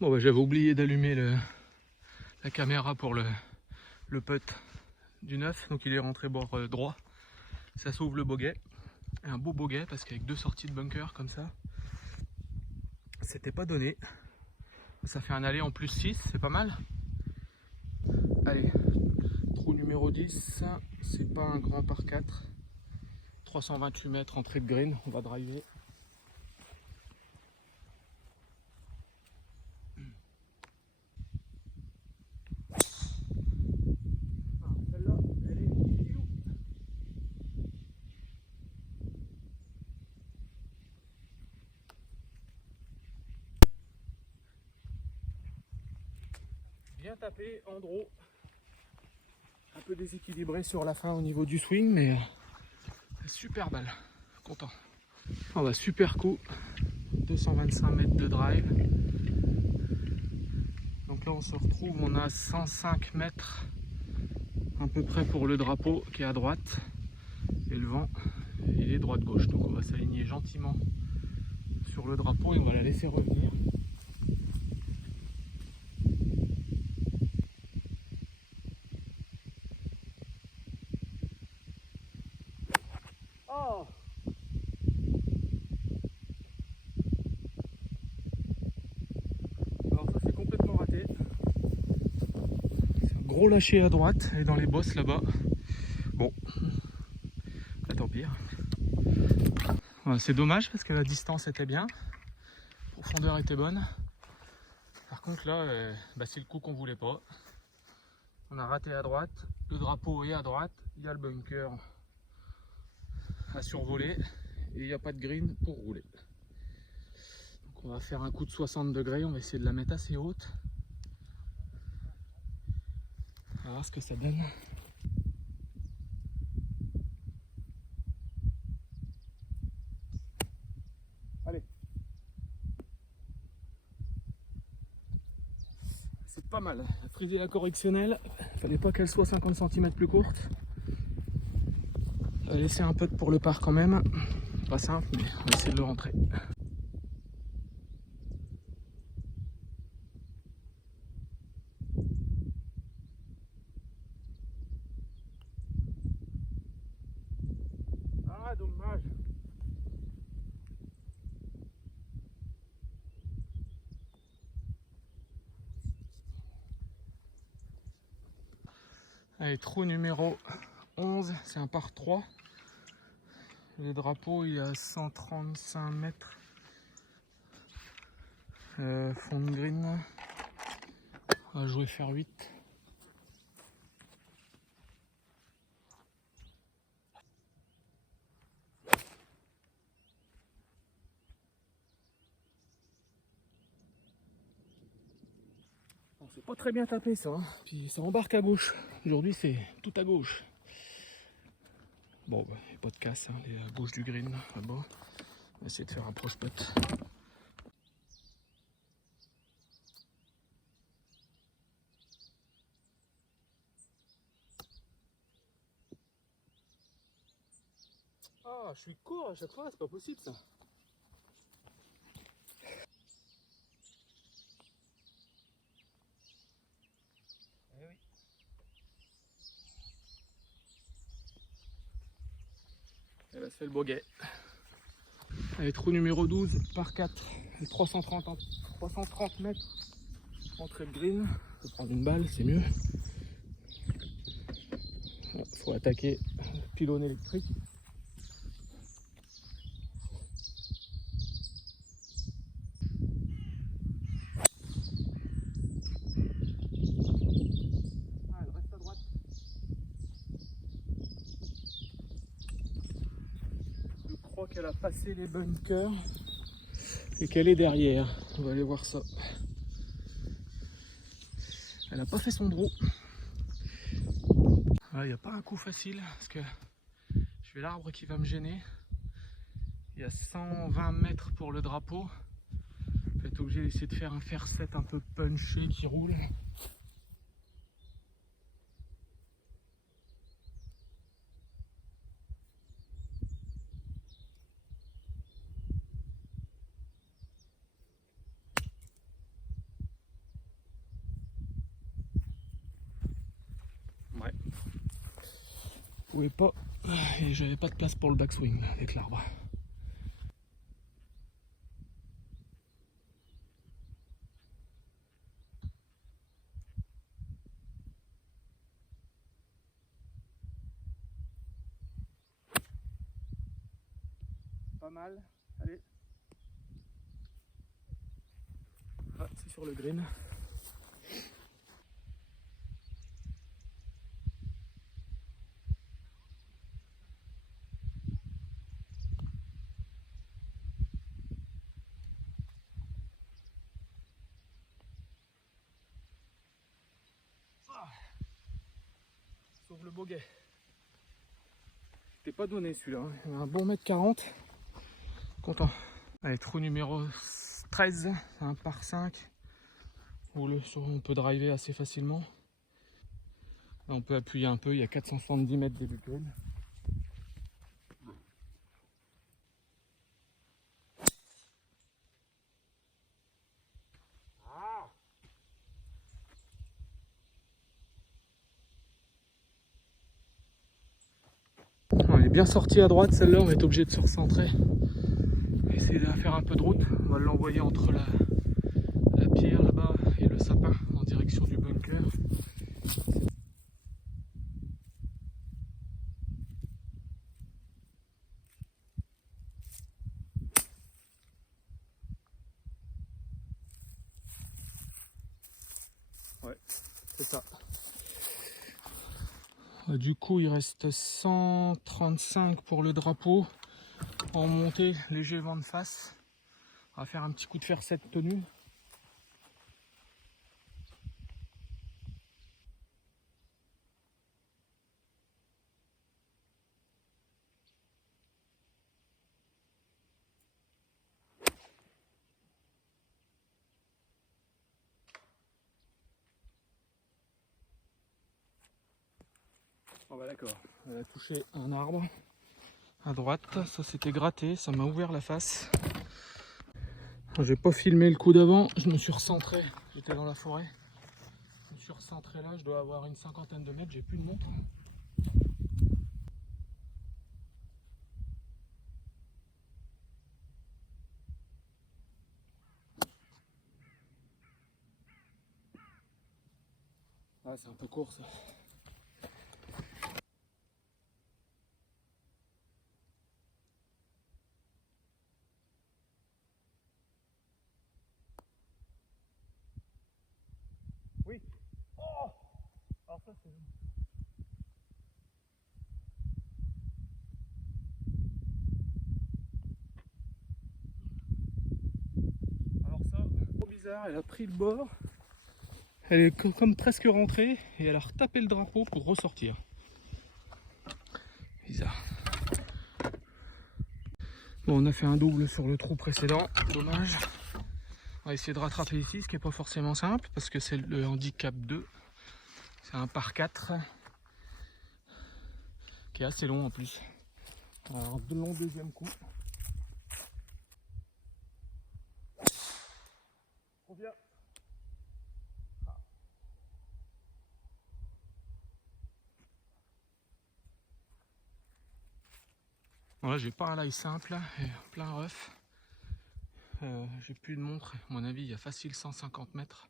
Bon, bah, j'avais oublié d'allumer la caméra pour le putt du 9, donc il est rentré bord droit. Ça s'ouvre le bogey, un beau bogey parce qu'avec deux sorties de bunker comme ça, c'était pas donné. Ça fait un aller en plus 6, c'est pas mal. Allez, trou numéro 10, c'est pas un grand par 4. 328 mètres entrée de green, on va driver. Celle-là, elle est filou. Bien tapé, en draw. Un peu déséquilibré sur la fin au niveau du swing, mais super balle. Content. Oh bah, super coup. 225 mètres de drive. Donc là on se retrouve, on a 105 mètres à peu près pour le drapeau qui est à droite. Et le vent, il est droite-gauche. Donc on va s'aligner gentiment sur le drapeau et on va la laisser revenir. Oh! Alors ça c'est complètement raté. C'est un gros lâcher à droite et dans les bosses là-bas. Bon, là, tant pis. Ouais, c'est dommage parce que la distance était bien. La profondeur était bonne. Par contre là, c'est le coup qu'on voulait pas. On a raté à droite, le drapeau est à droite, il y a le bunker à survoler et il n'y a pas de green pour rouler. Donc on va faire un coup de 60 degrés, on va essayer de la mettre assez haute. On va voir ce que ça donne. Allez. C'est pas mal. La frisée la correctionnelle, fallait pas qu'elle soit 50 cm plus courte. On va laisser un peu pour le par quand même. Pas simple, mais on va essayer de le rentrer. Ah, dommage. Allez, trou numéro 11, c'est un par 3. Le drapeau il est à 135 mètres. Fond de green. On va jouer faire 8. Bon, c'est pas très bien tapé ça, hein. Puis ça embarque à gauche. Aujourd'hui c'est tout à gauche. Bon, bah, il n'y a pas de casse, hein. Il est à gauche du green là-bas. On va essayer de faire un proche putt. Ah, je suis court à chaque fois, c'est pas possible ça. Eh oui. Et là c'est le bogey. Allez, trou numéro 12 par 4, 330 mètres. Entrée de green, faut prendre une balle, c'est mieux. Faut attaquer le pylône électrique. Ah, elle reste à droite. Je crois qu'elle a passé les bunkers et qu'elle est derrière. On va aller voir ça. Elle n'a pas fait son draw. Il n'y a pas un coup facile parce que je vais l'arbre qui va me gêner. Il y a 120 mètres pour le drapeau. Je vais être obligé d'essayer de faire un fer 7 un peu punché qui roule. Je pouvais pas, et j'avais pas de place pour le backswing là, avec l'arbre. Pas mal, allez. Ah, c'est sur le green. Sauf le bogey. C'était pas donné celui-là, hein. Il y avait un bon mètre 40. Content. Allez, trou numéro 13, un par 5. Où on peut driver assez facilement. Là, on peut appuyer un peu, il y a 470 mètres début de green. On est bien sorti à droite, celle-là, on va être obligé de se recentrer. Essayer de faire un peu de route. On va l'envoyer entre la pierre là-bas et le sapin en direction du bunker. Ouais, c'est ça. Du coup, il reste 135 pour le drapeau. En montée, léger vent de face. On va faire un petit coup de fer cette tenue. Oh bah d'accord, elle a touché un arbre à droite, ça s'était gratté, ça m'a ouvert la face. J'ai pas filmé le coup d'avant, je me suis recentré, j'étais dans la forêt. Je me suis recentré là, je dois avoir une cinquantaine de mètres, j'ai plus de montre. Ah, c'est un peu court ça. Oui. Oh, alors ça c'est... Alors ça, trop bizarre, elle a pris le bord. Elle est comme presque rentrée et elle a retapé le drapeau pour ressortir. Bizarre. Bon, on a fait un double sur le trou précédent, dommage. On va essayer de rattraper ici, ce qui n'est pas forcément simple parce que c'est le handicap 2. C'est un par 4 qui est assez long en plus. Alors, un long deuxième coup. Reviens. Bon, là, j'ai pas un lie simple et plein ref. J'ai plus de montre. À mon avis, il y a facile 150 mètres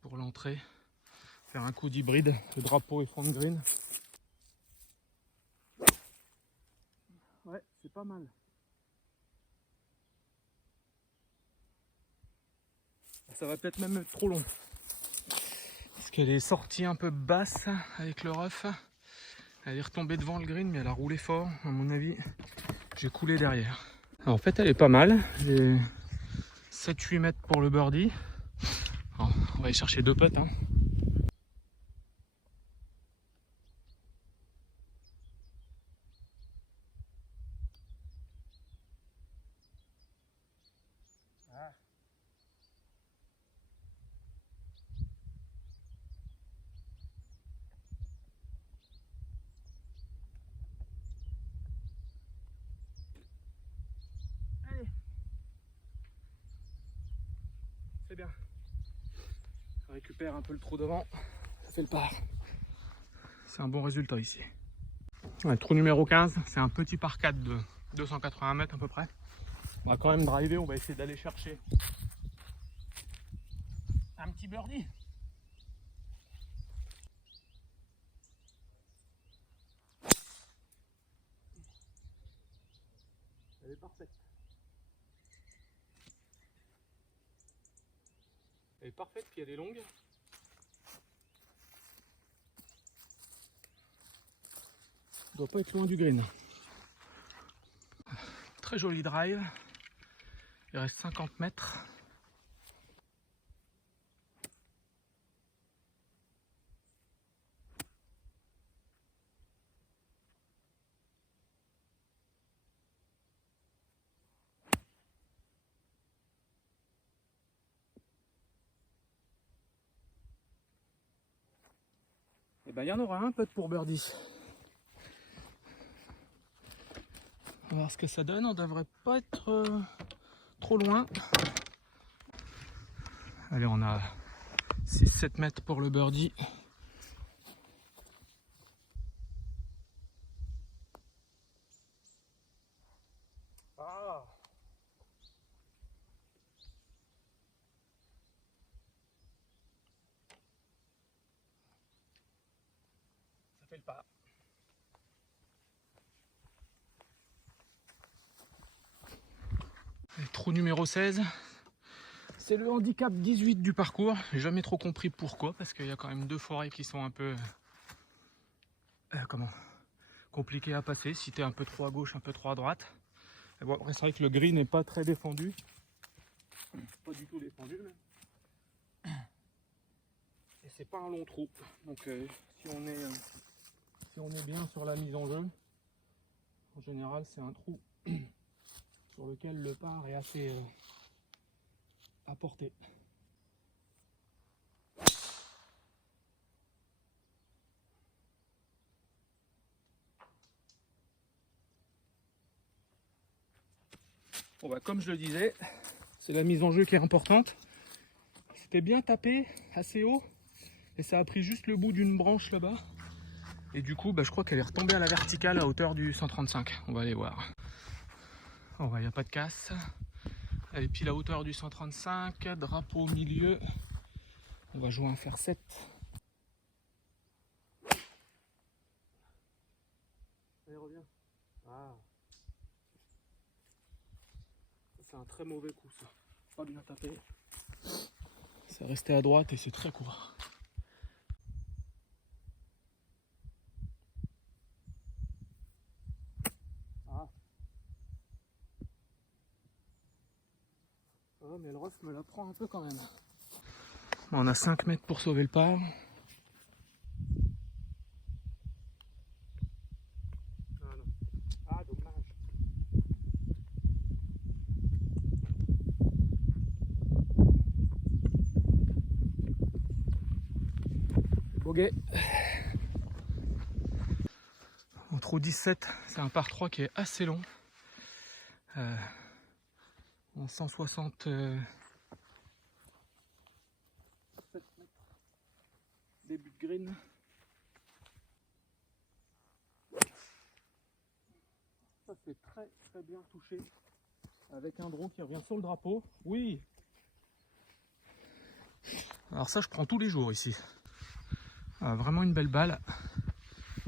pour l'entrée. Faire un coup d'hybride, le drapeau et fond de green. Ouais, c'est pas mal. Ça va peut-être même être trop long. Parce qu'elle est sortie un peu basse avec le rough. Elle est retombée devant le green, mais elle a roulé fort. À mon avis, j'ai coulé derrière. Alors, en fait, elle est pas mal. J'ai 7-8 mètres pour le birdie. Alors, on va aller chercher 2 putts. Hein. Allez. C'est bien. On récupère un peu le trou devant. Ça fait le par. C'est un bon résultat ici. Ouais, trou numéro 15, c'est un petit par 4 de 280 mètres à peu près. On va quand même driver, on va essayer d'aller chercher un petit birdie. Elle est parfaite. Elle est parfaite, puis elle est longue. Elle doit pas être loin du green. Très joli drive. Il reste 50 mètres. Et ben il y en aura un peu pour birdie. On va voir ce que ça donne. On devrait pas être trop loin. Allez, on a 6-7 mètres pour le birdie. Ah, ça fait le pas. Et trou numéro 16. C'est le handicap 18 du parcours. J'ai jamais trop compris pourquoi, parce qu'il y a quand même deux forêts qui sont un peu compliquées à passer. Si tu es un peu trop à gauche, un peu trop à droite. Et bon, après, c'est vrai que le green n'est pas très défendu. Pas du tout défendu. Même. Et c'est pas un long trou. Donc si on est bien sur la mise en jeu, en général c'est un trou sur lequel le par est assez à portée. Bon bah, comme je le disais, c'est la mise en jeu qui est importante. C'était bien tapé, assez haut, et ça a pris juste le bout d'une branche là-bas. Et du coup, bah, je crois qu'elle est retombée à la verticale à hauteur du 135. On va aller voir. Oh, bah, il n'y a pas de casse. Elle est pile à hauteur du 135, drapeau au milieu. On va jouer un fer 7. Allez, reviens. Ah. C'est un très mauvais coup, ça. Pas bien tapé. C'est resté à droite et c'est très court. Ah. Oh, mais le rough me la prend un peu quand même. On a 5 mètres pour sauver le par. Ah non. Ah, dommage. Bogey. Au trou 17, c'est un par 3 qui est assez long. En 160 début de green. Ça c'est très très bien touché. Avec un draw qui revient sur le drapeau. Oui. Alors ça je prends tous les jours ici. Vraiment une belle balle.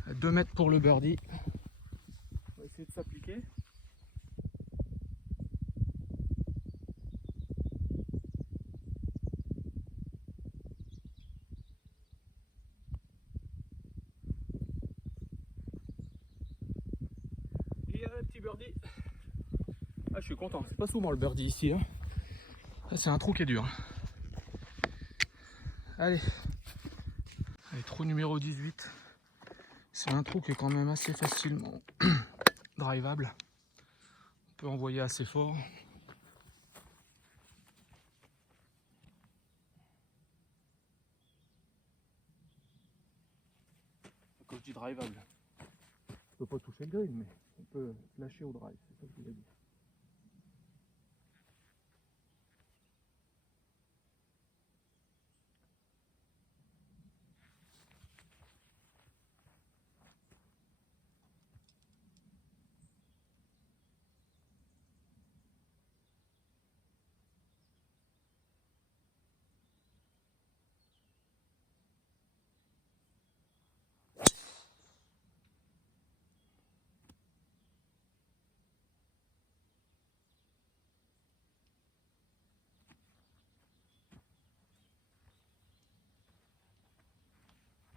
2 mètres pour le birdie. On va essayer de s'appliquer. Et un petit birdie. Ah, je suis content, c'est pas souvent le birdie ici. Hein. C'est un trou qui est dur. Allez. Allez, trou numéro 18. C'est un trou qui est quand même assez facilement drivable. On peut envoyer assez fort. Quand je dis drivable, on peut pas toucher le green, mais on peut lâcher au drive, c'est ça que je voulais dire.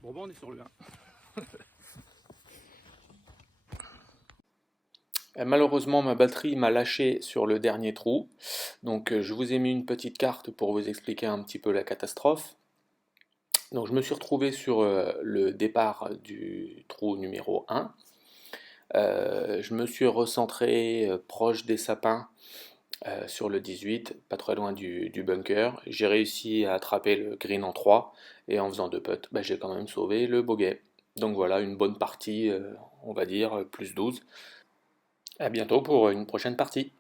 Bon, bah, on est sur le 1. Malheureusement, ma batterie m'a lâché sur le dernier trou. Donc, je vous ai mis une petite carte pour vous expliquer un petit peu la catastrophe. Donc, je me suis retrouvé sur le départ du trou numéro 1. Je me suis recentré proche des sapins sur le 18, pas très loin du bunker. J'ai réussi à attraper le green en 3 et en faisant 2 putts, bah, j'ai quand même sauvé le bogey. Donc voilà, une bonne partie, on va dire, plus 12. À bientôt pour une prochaine partie.